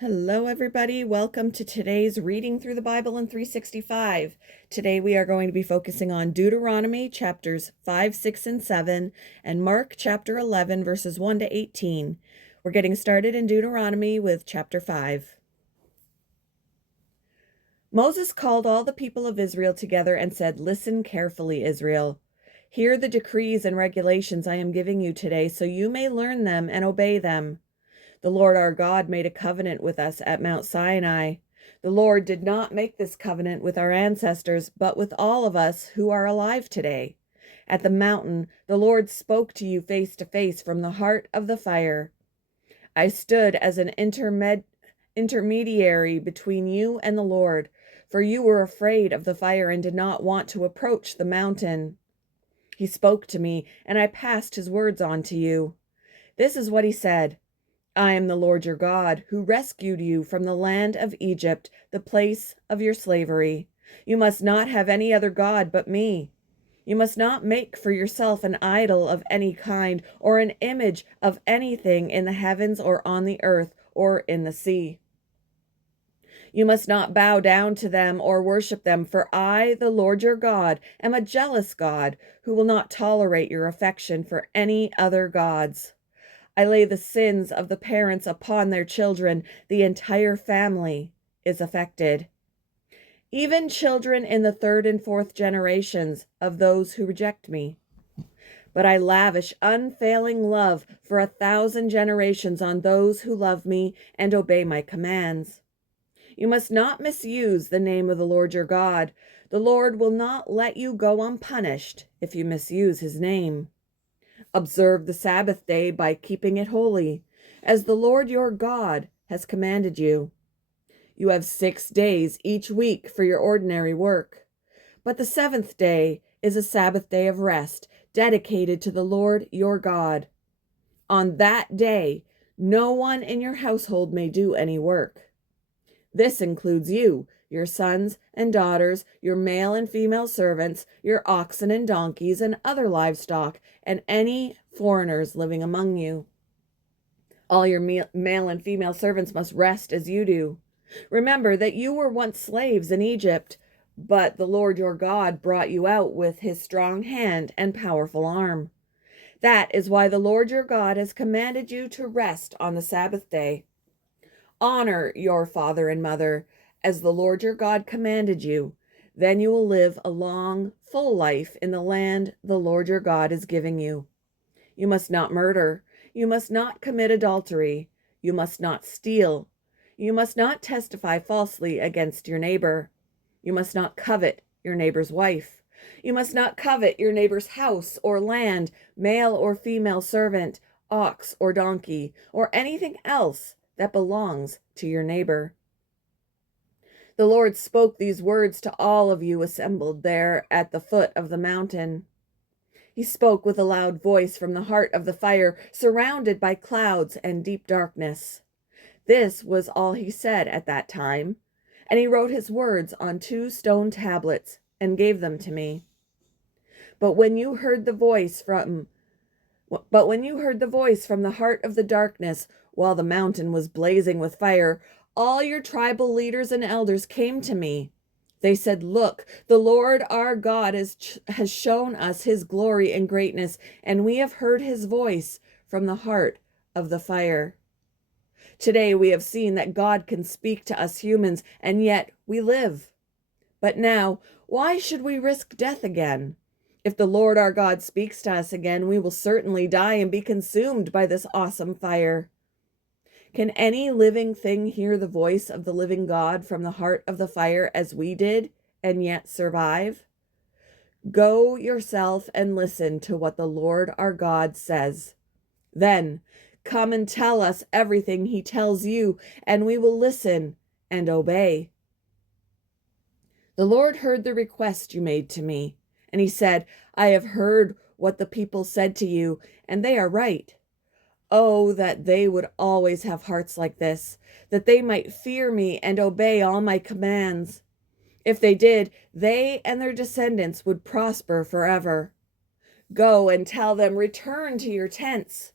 Hello, everybody. Welcome to today's Reading Through the Bible in 365. Today we are going to be focusing on Deuteronomy chapters 5, 6, and 7, and Mark chapter 11, verses 1 to 18. We're getting started in Deuteronomy with chapter 5. Moses called all the people of Israel together and said, "Listen carefully, Israel. Hear the decrees and regulations I am giving you today, so you may learn them and obey them. The Lord our God made a covenant with us at Mount Sinai. The Lord did not make this covenant with our ancestors, but with all of us who are alive today. At the mountain, the Lord spoke to you face to face from the heart of the fire. I stood as an intermediary between you and the Lord, for you were afraid of the fire and did not want to approach the mountain. He spoke to me, and I passed his words on to you. This is what he said. I am the Lord your God, who rescued you from the land of Egypt, the place of your slavery. You must not have any other God but me. You must not make for yourself an idol of any kind, or an image of anything in the heavens or on the earth or in the sea. You must not bow down to them or worship them, for I, the Lord your God, am a jealous God, who will not tolerate your affection for any other gods. I lay the sins of the parents upon their children. The entire family is affected. Even children in the third and fourth generations of those who reject me. But I lavish unfailing love for 1,000 generations on those who love me and obey my commands. You must not misuse the name of the Lord your God. The Lord will not let you go unpunished if you misuse his name. Observe the Sabbath day by keeping it holy, as the Lord your God has commanded you. You have 6 days each week for your ordinary work, but the seventh day is a Sabbath day of rest, dedicated to the Lord your God. On that day, no one in your household may do any work. This includes you, your sons and daughters, your male and female servants, your oxen and donkeys, and other livestock, and any foreigners living among you. All your male and female servants must rest as you do. Remember that you were once slaves in Egypt, but the Lord your God brought you out with his strong hand and powerful arm. That is why the Lord your God has commanded you to rest on the Sabbath day. Honor your father and mother, as the Lord your God commanded you. Then you will live a long, full life in the land the Lord your God is giving you. You must not murder. You must not commit adultery. You must not steal. You must not testify falsely against your neighbor. You must not covet your neighbor's wife. You must not covet your neighbor's house or land, male or female servant, ox or donkey, or anything else that belongs to your neighbor. The Lord spoke these words to all of you assembled there at the foot of the mountain. He spoke with a loud voice from the heart of the fire, surrounded by clouds and deep darkness. This was all he said at that time, and he wrote his words on 2 stone tablets and gave them to me. But when you heard the voice from the heart of the darkness, while the mountain was blazing with fire, all your tribal leaders and elders came to me. They said, "Look, the Lord our God has shown us his glory and greatness, and we have heard his voice from the heart of the fire. Today we have seen that God can speak to us humans, and yet we live. But now, why should we risk death again? If the Lord our God speaks to us again, we will certainly die and be consumed by this awesome fire. Can any living thing hear the voice of the living God from the heart of the fire as we did, and yet survive? Go yourself and listen to what the Lord our God says. Then come and tell us everything he tells you, and we will listen and obey." The Lord heard the request you made to me, and he said, "I have heard what the people said to you, and they are right. Oh, that they would always have hearts like this, that they might fear me and obey all my commands. If they did, they and their descendants would prosper forever. Go and tell them, return to your tents.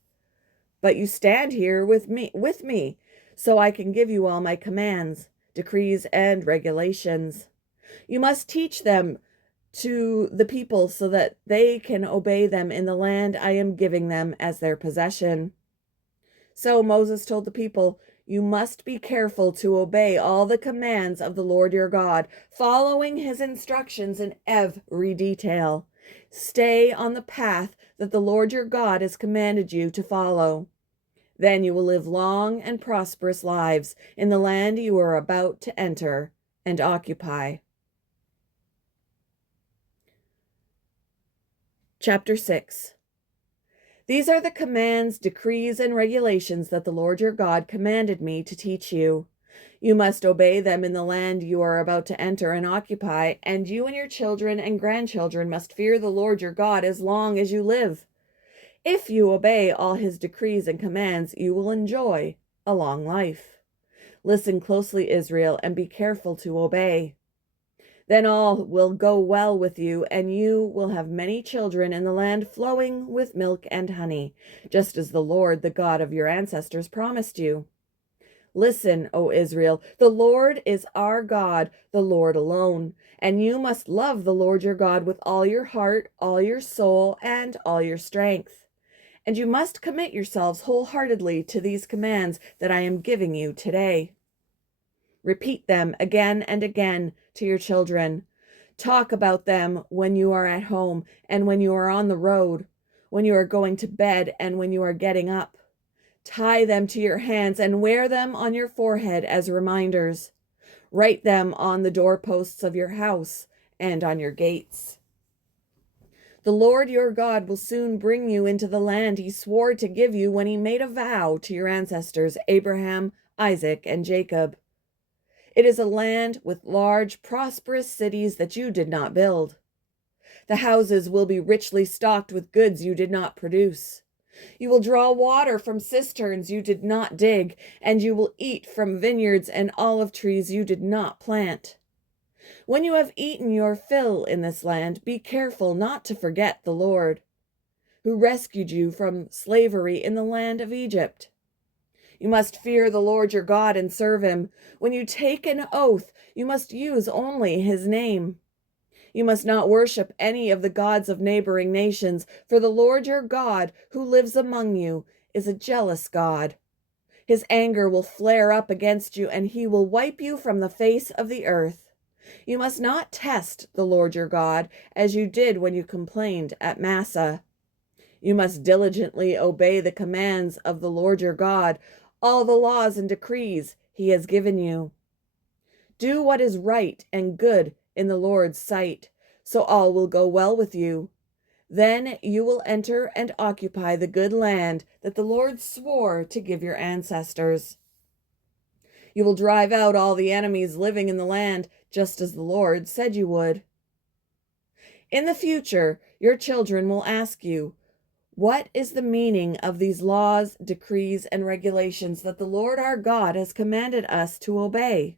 But you stand here with me, so I can give you all my commands, decrees, and regulations. You must teach them to the people so that they can obey them in the land I am giving them as their possession." So Moses told the people, "You must be careful to obey all the commands of the Lord your God, following his instructions in every detail. Stay on the path that the Lord your God has commanded you to follow. Then you will live long and prosperous lives in the land you are about to enter and occupy." Chapter 6. These are the commands, decrees, and regulations that the Lord your God commanded me to teach you. You must obey them in the land you are about to enter and occupy, and you and your children and grandchildren must fear the Lord your God as long as you live. If you obey all his decrees and commands, you will enjoy a long life. Listen closely, Israel, and be careful to obey. Then all will go well with you, and you will have many children in the land flowing with milk and honey, just as the Lord, the God of your ancestors, promised you. Listen, O Israel, the Lord is our God, the Lord alone, and you must love the Lord your God with all your heart, all your soul, and all your strength. And you must commit yourselves wholeheartedly to these commands that I am giving you today. Repeat them again and again to your children. Talk about them when you are at home and when you are on the road, when you are going to bed and when you are getting up. Tie them to your hands and wear them on your forehead as reminders. Write them on the doorposts of your house and on your gates. The Lord your God will soon bring you into the land he swore to give you when he made a vow to your ancestors, Abraham, Isaac, and Jacob. It is a land with large, prosperous cities that you did not build. The houses will be richly stocked with goods you did not produce. You will draw water from cisterns you did not dig, and you will eat from vineyards and olive trees you did not plant. When you have eaten your fill in this land, be careful not to forget the Lord, who rescued you from slavery in the land of Egypt. You must fear the Lord your God and serve him. When you take an oath, you must use only his name. You must not worship any of the gods of neighboring nations, for the Lord your God, who lives among you, is a jealous God. His anger will flare up against you, and he will wipe you from the face of the earth. You must not test the Lord your God, as you did when you complained at Massah. You must diligently obey the commands of the Lord your God, all the laws and decrees he has given you. Do what is right and good in the Lord's sight, so all will go well with you. Then you will enter and occupy the good land that the Lord swore to give your ancestors. You will drive out all the enemies living in the land, just as the Lord said you would. In the future, your children will ask you, "What is the meaning of these laws, decrees, and regulations that the Lord our God has commanded us to obey?"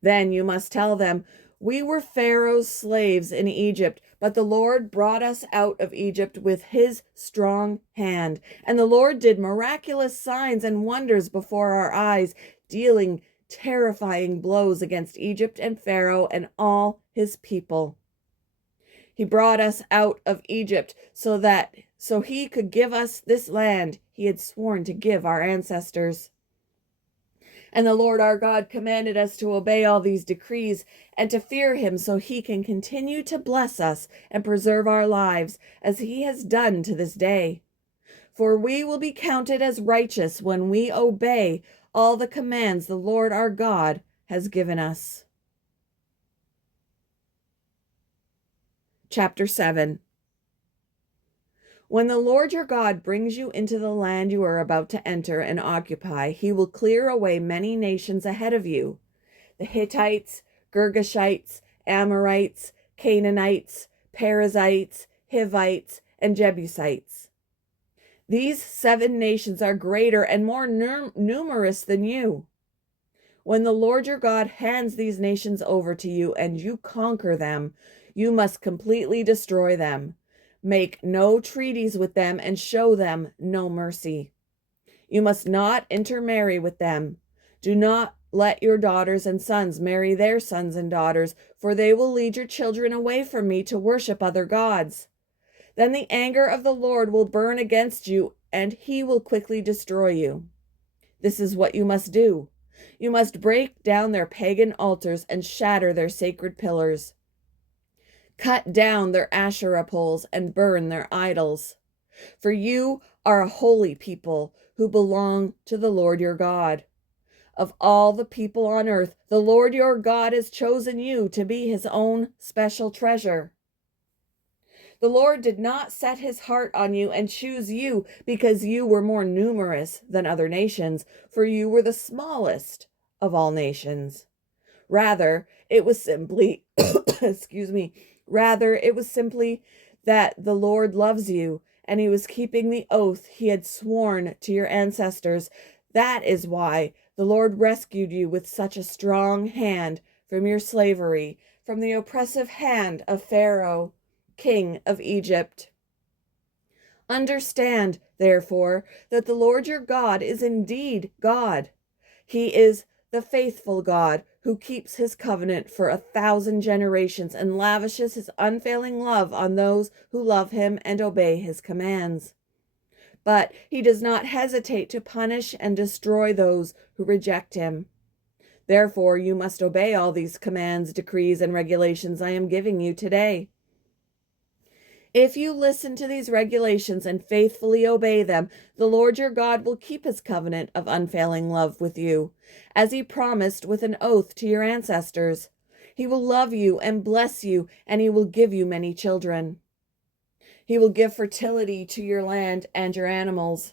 Then you must tell them, "We were Pharaoh's slaves in Egypt, but the Lord brought us out of Egypt with his strong hand. And the Lord did miraculous signs and wonders before our eyes, dealing terrifying blows against Egypt and Pharaoh and all his people. He brought us out of Egypt so he could give us this land he had sworn to give our ancestors. And the Lord our God commanded us to obey all these decrees and to fear him so he can continue to bless us and preserve our lives as he has done to this day. For we will be counted as righteous when we obey all the commands the Lord our God has given us." Chapter 7. When the Lord your God brings you into the land you are about to enter and occupy, he will clear away many nations ahead of you: the Hittites, Girgashites, Amorites, Canaanites, Perizzites, Hivites, and Jebusites. These 7 nations are greater and more numerous than you. When the Lord your God hands these nations over to you and you conquer them, you must completely destroy them. Make no treaties with them and show them no mercy. You must not intermarry with them. Do not let your daughters and sons marry their sons and daughters, for they will lead your children away from me to worship other gods. Then the anger of the Lord will burn against you, and he will quickly destroy you. This is what you must do. You must break down their pagan altars and shatter their sacred pillars. Cut down their Asherah poles and burn their idols. For you are a holy people who belong to the Lord your God. Of all the people on earth, the Lord your God has chosen you to be his own special treasure. The Lord did not set his heart on you and choose you because you were more numerous than other nations, for you were the smallest of all nations. Rather, it was simply, rather, it was simply that the Lord loves you and he was keeping the oath he had sworn to your ancestors. That is why the Lord rescued you with such a strong hand from your slavery, from the oppressive hand of Pharaoh, king of Egypt. Understand, therefore, that the Lord your God is indeed God. He is the faithful God who keeps his covenant for 1,000 generations and lavishes his unfailing love on those who love him and obey his commands. But he does not hesitate to punish and destroy those who reject him. Therefore, you must obey all these commands, decrees, and regulations I am giving you today. If you listen to these regulations and faithfully obey them, the Lord your God will keep his covenant of unfailing love with you, as he promised with an oath to your ancestors. He will love you and bless you, and he will give you many children. He will give fertility to your land and your animals.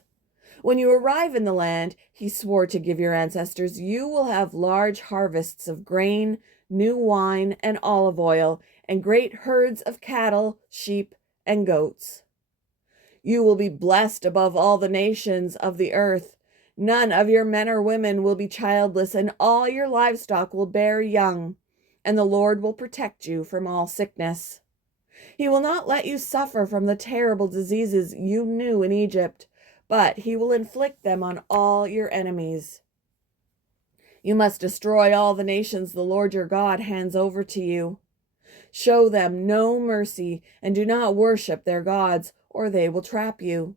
When you arrive in the land he swore to give your ancestors, you will have large harvests of grain, new wine, and olive oil, and great herds of cattle, sheep, and goats. You will be blessed above all the nations of the earth. None of your men or women will be childless, and all your livestock will bear young, and the Lord will protect you from all sickness. He will not let you suffer from the terrible diseases you knew in Egypt, but he will inflict them on all your enemies. You must destroy all the nations the Lord your God hands over to you. Show them no mercy and do not worship their gods, or they will trap you.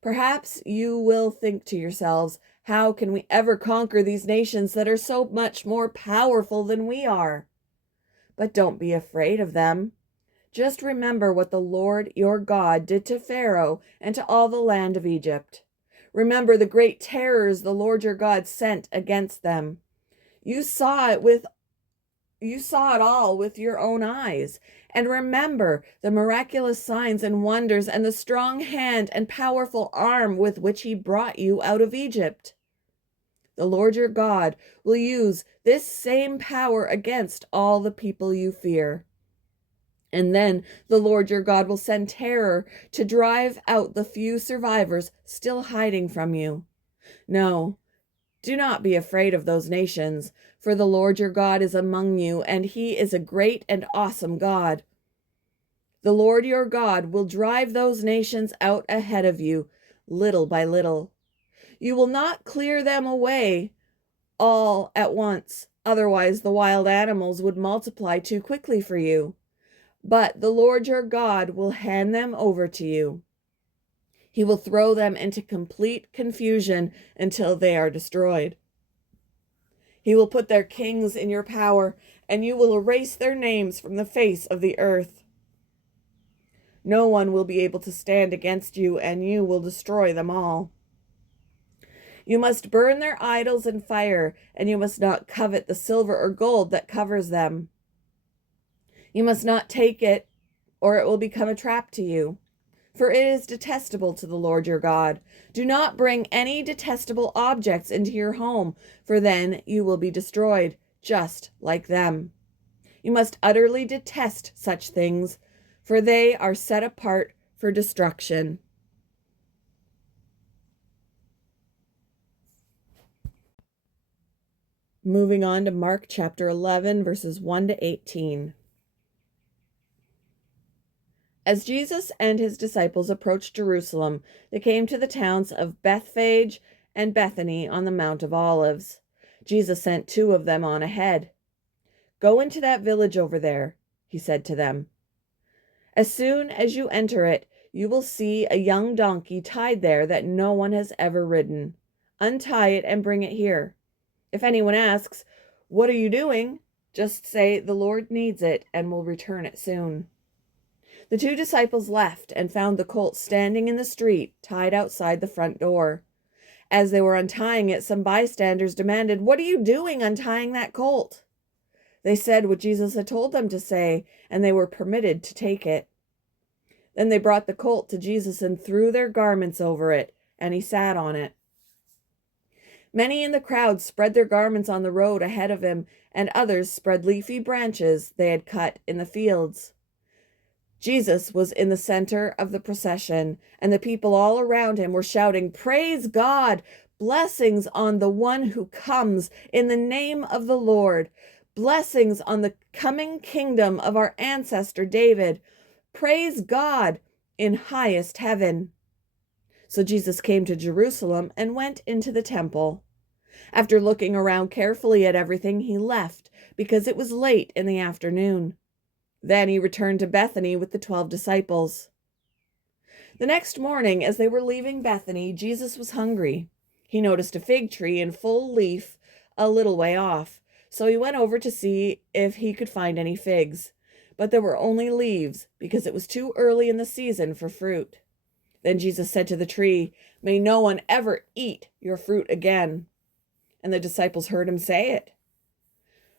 Perhaps you will think to yourselves, how can we ever conquer these nations that are so much more powerful than we are? But don't be afraid of them. Just remember what the Lord your God did to Pharaoh and to all the land of Egypt. Remember the great terrors the Lord your God sent against them. You saw it all with your own eyes. And remember the miraculous signs and wonders and the strong hand and powerful arm with which he brought you out of Egypt. The Lord your God will use this same power against all the people you fear. And then the Lord your God will send terror to drive out the few survivors still hiding from you. No, do not be afraid of those nations, for the Lord your God is among you, and he is a great and awesome God. The Lord your God will drive those nations out ahead of you, little by little. You will not clear them away all at once, otherwise the wild animals would multiply too quickly for you. But the Lord your God will hand them over to you. He will throw them into complete confusion until they are destroyed. He will put their kings in your power, and you will erase their names from the face of the earth. No one will be able to stand against you, and you will destroy them all. You must burn their idols in fire, and you must not covet the silver or gold that covers them. You must not take it, or it will become a trap to you, for it is detestable to the Lord your God. Do not bring any detestable objects into your home, for then you will be destroyed, just like them. You must utterly detest such things, for they are set apart for destruction. Moving on to Mark chapter 11, verses 1 to 18. As Jesus and his disciples approached Jerusalem, they came to the towns of Bethphage and Bethany on the Mount of Olives. Jesus sent 2 of them on ahead. "Go into that village over there," he said to them. "As soon as you enter it, you will see a young donkey tied there that no one has ever ridden. Untie it and bring it here. If anyone asks, 'What are you doing?' just say, 'The Lord needs it and will return it soon.'" The 2 disciples left and found the colt standing in the street, tied outside the front door. As they were untying it, some bystanders demanded, "What are you doing untying that colt?" They said what Jesus had told them to say, and they were permitted to take it. Then they brought the colt to Jesus and threw their garments over it, and he sat on it. Many in the crowd spread their garments on the road ahead of him, and others spread leafy branches they had cut in the fields. Jesus was in the center of the procession, and the people all around him were shouting, "Praise God! Blessings on the one who comes in the name of the Lord! Blessings on the coming kingdom of our ancestor David! Praise God in highest heaven!" So Jesus came to Jerusalem and went into the temple. After looking around carefully at everything, he left because it was late in the afternoon. Then he returned to Bethany with the 12 disciples. The next morning, as they were leaving Bethany, Jesus was hungry. He noticed a fig tree in full leaf a little way off, so he went over to see if he could find any figs. But there were only leaves, because it was too early in the season for fruit. Then Jesus said to the tree, "May no one ever eat your fruit again." And the disciples heard him say it.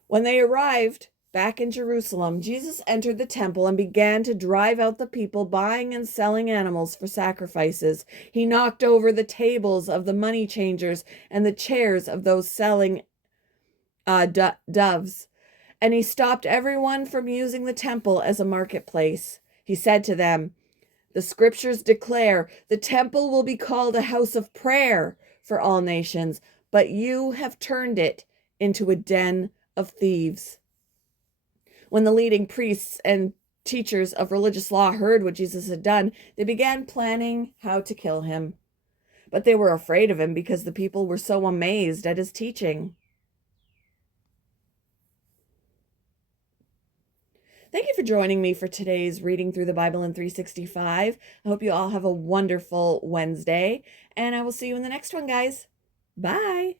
When they arrived back in Jerusalem, Jesus entered the temple and began to drive out the people buying and selling animals for sacrifices. He knocked over the tables of the money changers and the chairs of those selling doves. And he stopped everyone from using the temple as a marketplace. He said to them, "The scriptures declare the temple will be called a house of prayer for all nations, but you have turned it into a den of thieves." When the leading priests and teachers of religious law heard what Jesus had done, they began planning how to kill him. But they were afraid of him because the people were so amazed at his teaching. Thank you for joining me for today's reading through the Bible in 365. I hope you all have a wonderful Wednesday, and I will see you in the next one, guys. Bye.